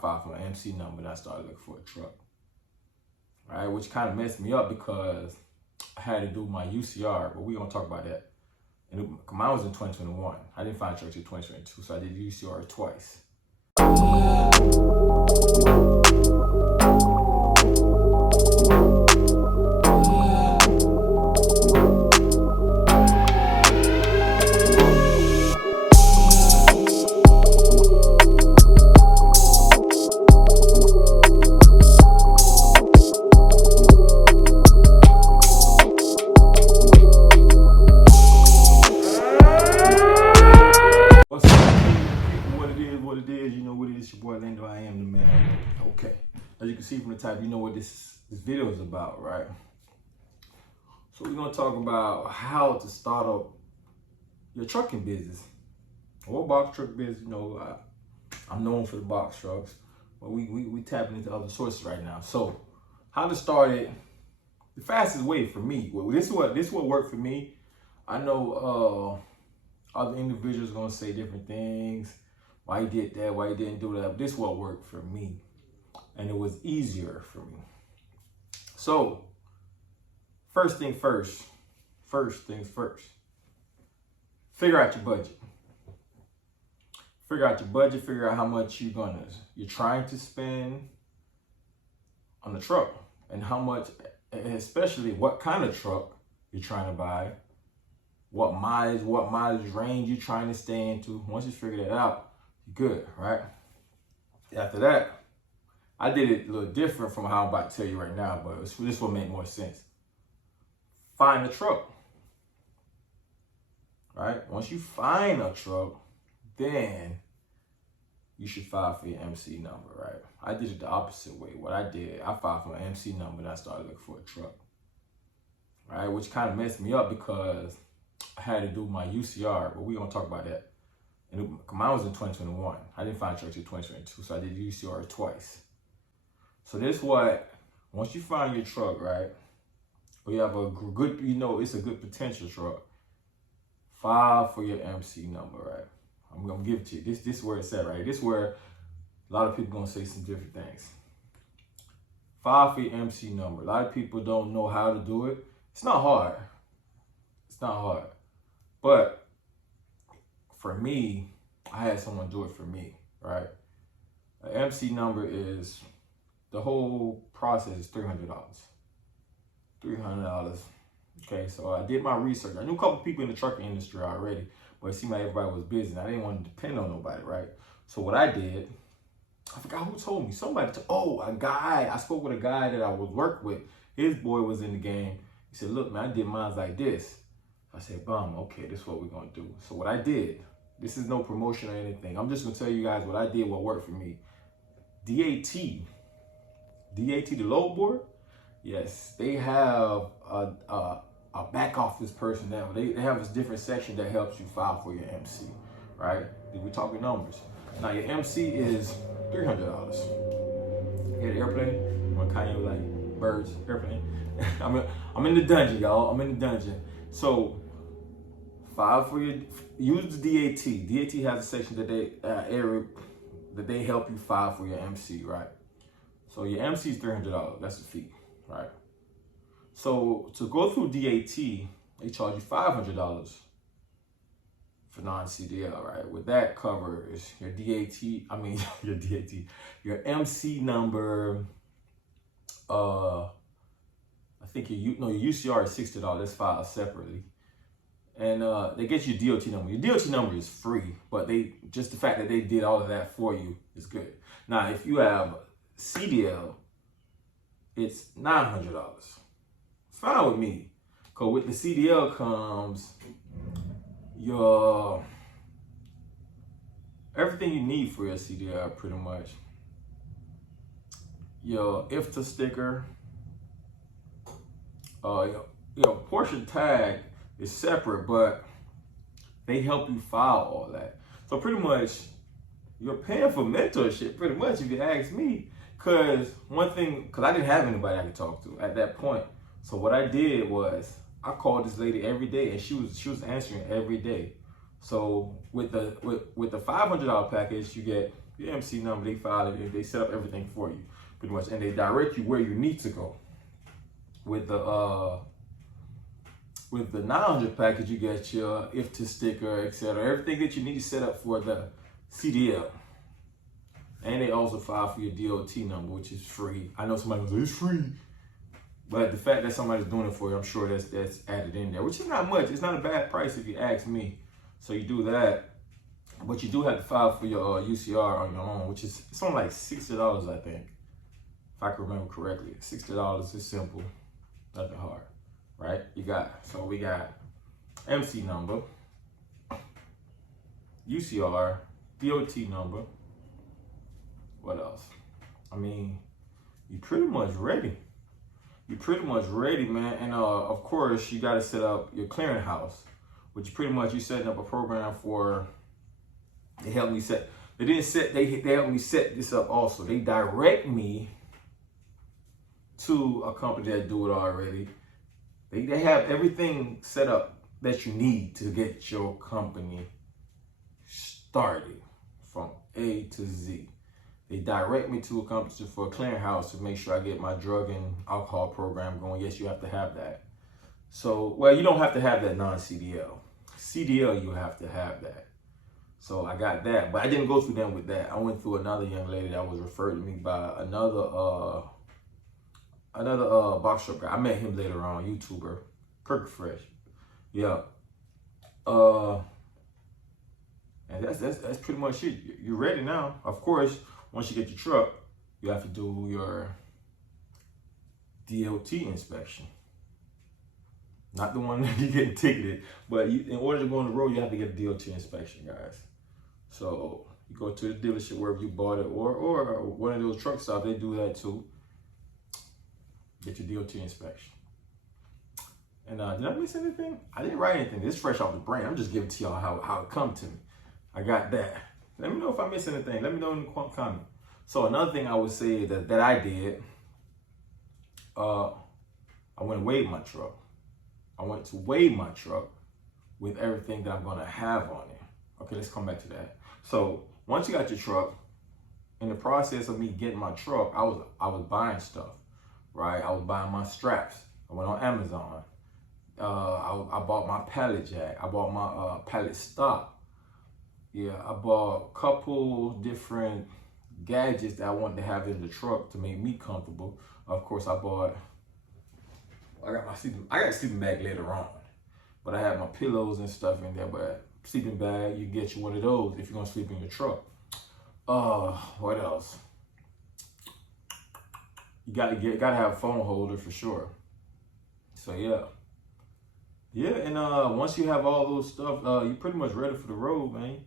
Filed for an MC number and I started looking for a truck. Right, which kind of messed me up because I had to do my UCR, but we're gonna talk about that. And mine was in 2021. I didn't find a truck until 2022, so I did UCR twice. I am the man. Okay, as you can see from the title, you know what this video is about, right? So we're gonna talk about how to start up your trucking business or box truck business. You know, I'm known for the box trucks, but we tapping into other sources right now. So how to start it the fastest way for me. Well, this is what worked for me. I know other individuals are gonna say different things. Why you did that, why you didn't do that. But this is what worked for me. And it was easier for me. So, first things first. Figure out your budget. Figure out how much you're trying to spend on the truck. And how much, especially what kind of truck you're trying to buy. What mileage range you're trying to stay into. Once you figure that out, good, right? After that, I did it a little different from how I'm about to tell you right now, but this will make more sense. Find a truck, right? Once you find a truck, then you should file for your MC number, right? I did it the opposite way. What I did, I filed for an MC number and I started looking for a truck, right? Which kind of messed me up because I had to do my UCR, but we're gonna talk about that. And mine was in 2021. I didn't find a truck until 2022, so I did UCR twice. So this once you find your truck, right, or you have a good, it's a good potential truck, file for your MC number, right? I'm gonna give it to you. This is where it's at, right? This is where a lot of people gonna say some different things. File for your MC number. A lot of people don't know how to do it. It's not hard. But for me, I had someone do it for me, right? An MC number is, the whole process is $300. $300. Okay, so I did my research. I knew a couple people in the trucking industry already, but it seemed like everybody was busy and I didn't want to depend on nobody, right? So what I did, I forgot who told me. A guy. I spoke with a guy that I was working with. His boy was in the game. He said, look, man, I did mine like this. I said, okay, this is what we're gonna do. So what I did, this is no promotion or anything. I'm just gonna tell you guys what I did, what worked for me. DAT, the load board, yes, they have a back office person now. They have this different section that helps you file for your MC, right? We're talking numbers. Now your MC is $300. You hear the airplane? I'm kind of like birds, airplane. I'm in the dungeon, y'all. I'm in the dungeon. So file for use the DAT. DAT has a section that they help you file for your MC, right? So your MC is $300. That's the fee, right? So to go through DAT, they charge you $500 for non-CDL, right? With that covers your your MC number. I think your UCR is $60. That's filed separately. And they get you DOT number. Your DOT number is free, but the fact that they did all of that for you is good. Now, if you have CDL, it's $900. Fine with me, because with the CDL comes your everything you need for your CDL, pretty much. Your IFTA sticker, your portion tag is separate, but they help you file all that. So pretty much, you're paying for mentorship, pretty much, if you ask me. Because I didn't have anybody I could talk to at that point. So what I did was, I called this lady every day, and she was answering every day. So with the $500 package, you get your MC number, they file it, they set up everything for you, pretty much, and they direct you where you need to go. With the 900 package, you get your IFTA sticker, etc. Everything that you need set up for the CDL. And they also file for your DOT number, which is free. I know somebody goes, it's free. But the fact that somebody's doing it for you, I'm sure that's added in there, which is not much. It's not a bad price if you ask me. So you do that. But you do have to file for your UCR on your own, which is, it's only like $60, I think. If I can remember correctly. $60 is simple, nothing hard, right? We got MC number, UCR, DOT number. What else? I mean, you're pretty much ready. You're pretty much ready, man. And of course, you got to set up your clearinghouse, which pretty much you setting up a program for. They helped me set. They helped me set this up also. They direct me to a company that do it already. They have everything set up that you need to get your company started from A to Z. They direct me to a company for a clearinghouse to make sure I get my drug and alcohol program going. Yes, you have to have that. So, well, you don't have to have that non-CDL. CDL, you have to have that. So I got that, but I didn't go through them with that. I went through another young lady that was referred to me by another box shop guy. I met him later on, YouTuber, Kirk Fresh. Yeah. And that's pretty much it. You're ready now. Of course, once you get your truck, you have to do your DOT inspection. Not the one that you're getting ticketed, but in order to go on the road, you have to get a DOT inspection, guys. So you go to the dealership wherever you bought it, or one of those truck stops, they do that too. Get your DOT inspection. And did I miss anything? I didn't write anything. It's fresh off the brain. I'm just giving to y'all how it come to me. I got that. Let me know if I missed anything. Let me know in the comment. So another thing I would say that I did, I went and weighed my truck. I went to weigh my truck with everything that I'm gonna have on it. Okay, let's come back to that. So once you got your truck, in the process of me getting my truck, I was buying stuff, right? I was buying my straps. I went on Amazon. I bought my pallet jack. I bought my pallet stop. Yeah, I bought a couple different gadgets that I wanted to have in the truck to make me comfortable. Of course, I got a sleeping bag later on, but I had my pillows and stuff in there. But sleeping bag, you get you one of those if you're gonna sleep in your truck. What else? You gotta have a phone holder for sure. So yeah, and once you have all those stuff, you're pretty much ready for the road, man.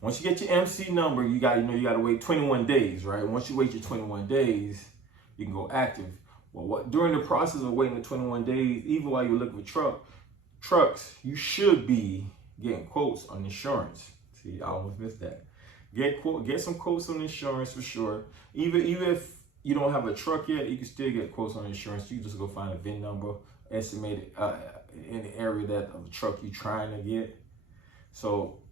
Once you get your MC number, you gotta wait 21 days, right? Once you wait your 21 days, you can go active. Well, during the process of waiting the 21 days, even while you're looking for trucks, you should be getting quotes on insurance. See, I almost missed that. Get some quotes on insurance for sure. Even if you don't have a truck yet, you can still get quotes on insurance. You can just go find a VIN number, estimate it in the area of the truck you're trying to get. So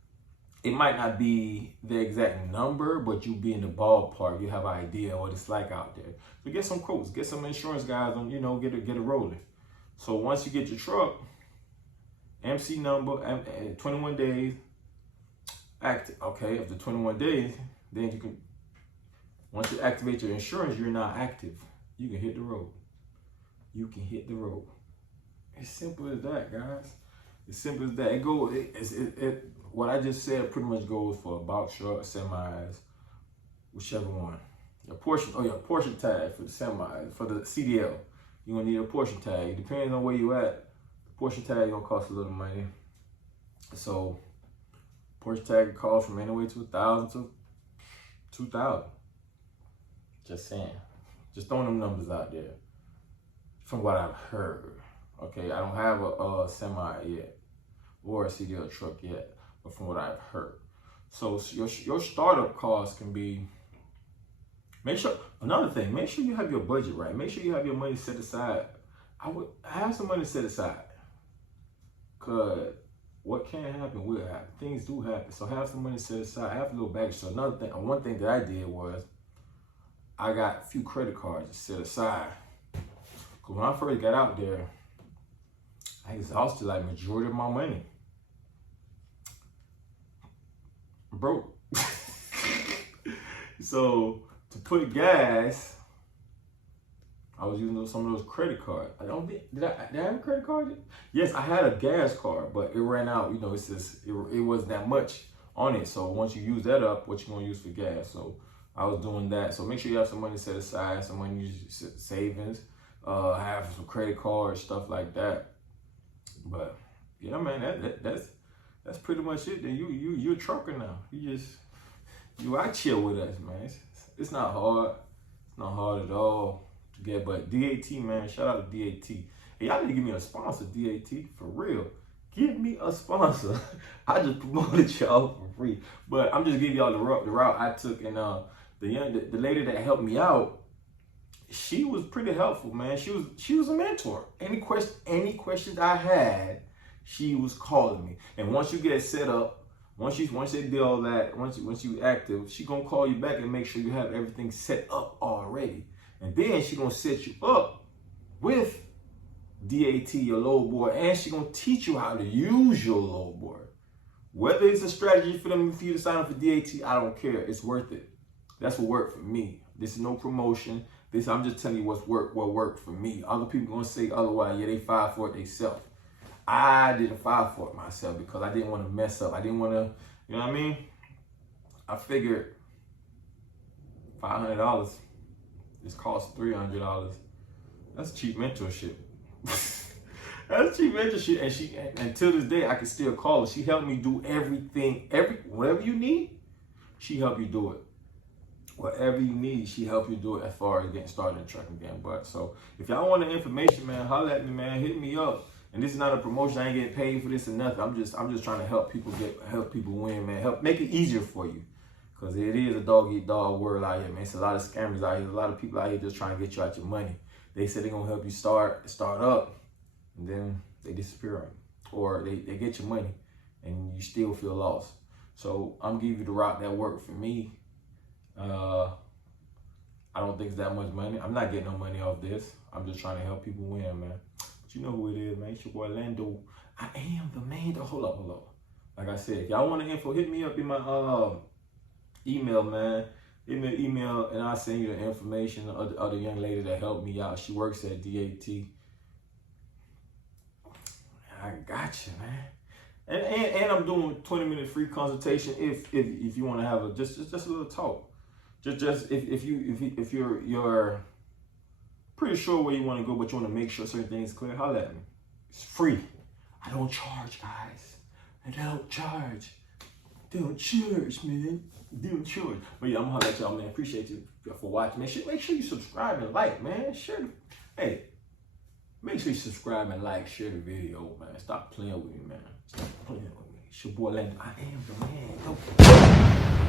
it might not be the exact number, but you'll be in the ballpark. You have an idea what it's like out there. So get some quotes, get some insurance guys on, get it rolling. So once you get your truck, MC number, 21 days, active. Okay, after 21 days, then you can, once you activate your insurance, you're now active. You can hit the road. You can hit the road. As simple as that, guys. As simple as that. What I just said pretty much goes for box trucks, semis, whichever one. Your portion tag for the semis, for the CDL. You're gonna need a portion tag. It depends on where you at. The portion tag gonna cost a little money. So portion tag costs from anywhere to $1,000 to $2,000. Just saying. Just throwing them numbers out there. From what I've heard. Okay, I don't have a semi yet or a CDL truck yet, but from what I've heard. So your startup cost can be, another thing, make sure you have your budget right. Make sure you have your money set aside. I would have some money set aside. Cause what can happen will happen. Things do happen. So have some money set aside. Have a little baggage. So another thing, one thing that I did was I got a few credit cards set aside. Cause when I first got out there, I exhausted like majority of my money. Broke. So to put gas, I was using some of those credit cards. I don't think, did I have a credit card? Yes, I had a gas card, but it ran out. You know, it's just, it wasn't that much on it. So once you use that up, what you gonna use for gas? So I was doing that. So make sure you have some money set aside, some money savings, have some credit cards, stuff like that. But yeah, man, that's pretty much it. Then you're a trucker now. You out chill with us, man. It's not hard. It's not hard at all. Yeah, but DAT, man, shout out to DAT. Hey, y'all need to give me a sponsor, DAT, for real. Give me a sponsor. I just promoted y'all for free. But I'm just giving y'all the route I took. And the lady that helped me out, she was pretty helpful, man. She was a mentor. Any questions I had, she was calling me. And once you get set up, once they did all that, once you active, she gonna call you back and make sure you have everything set up already. And then she gonna set you up with DAT, your load board, and she gonna teach you how to use your load board. Whether it's a strategy for you to sign up for DAT, I don't care. It's worth it. That's what worked for me. This is no promotion. I'm just telling you what worked for me. Other people gonna say otherwise. Yeah, they filed for it themselves. I didn't file for it myself because I didn't want to mess up. I didn't want to, you know what I mean? I figured $500. This costs $300. That's cheap mentorship. That's cheap mentorship. And to this day, I can still call her. She helped me do everything, whatever you need, she helped you do it. Whatever you need, she helped you do it as far as getting started in trucking again. But so if y'all want the information, man, holler at me, man. Hit me up. And this is not a promotion. I ain't getting paid for this or nothing. I'm just trying to help people win, man. Help make it easier for you. Because it is a dog-eat-dog world out here, man. It's a lot of scammers out here. A lot of people out here just trying to get you out your money. They say they're going to help you start up, and then they disappear on you. Or they get your money, and you still feel lost. So I'm giving you the route that worked for me. I don't think it's that much money. I'm not getting no money off this. I'm just trying to help people win, man. But you know who it is, man. It's your boy Lando. I am the man. Hold up. Like I said, if y'all want the info, hit me up in my email, man. Give me an email and I'll send you the information. The other young lady that helped me out, she works at DAT. I got you, man. And I'm doing 20-minute free consultation if you want to have just a little talk. Just if you're pretty sure where you want to go, but you want to make sure certain things clear, holler at me. It's free. I don't charge, guys. I don't charge. Don't charge, man. Don't charge. But yeah, I'm gonna holler at y'all, man. Appreciate you for watching. Make sure you subscribe and like, man. Hey, make sure you subscribe and like, share the video, man. Stop playing with me, man. Stop playing with me. It's your boy Landon. I am the man.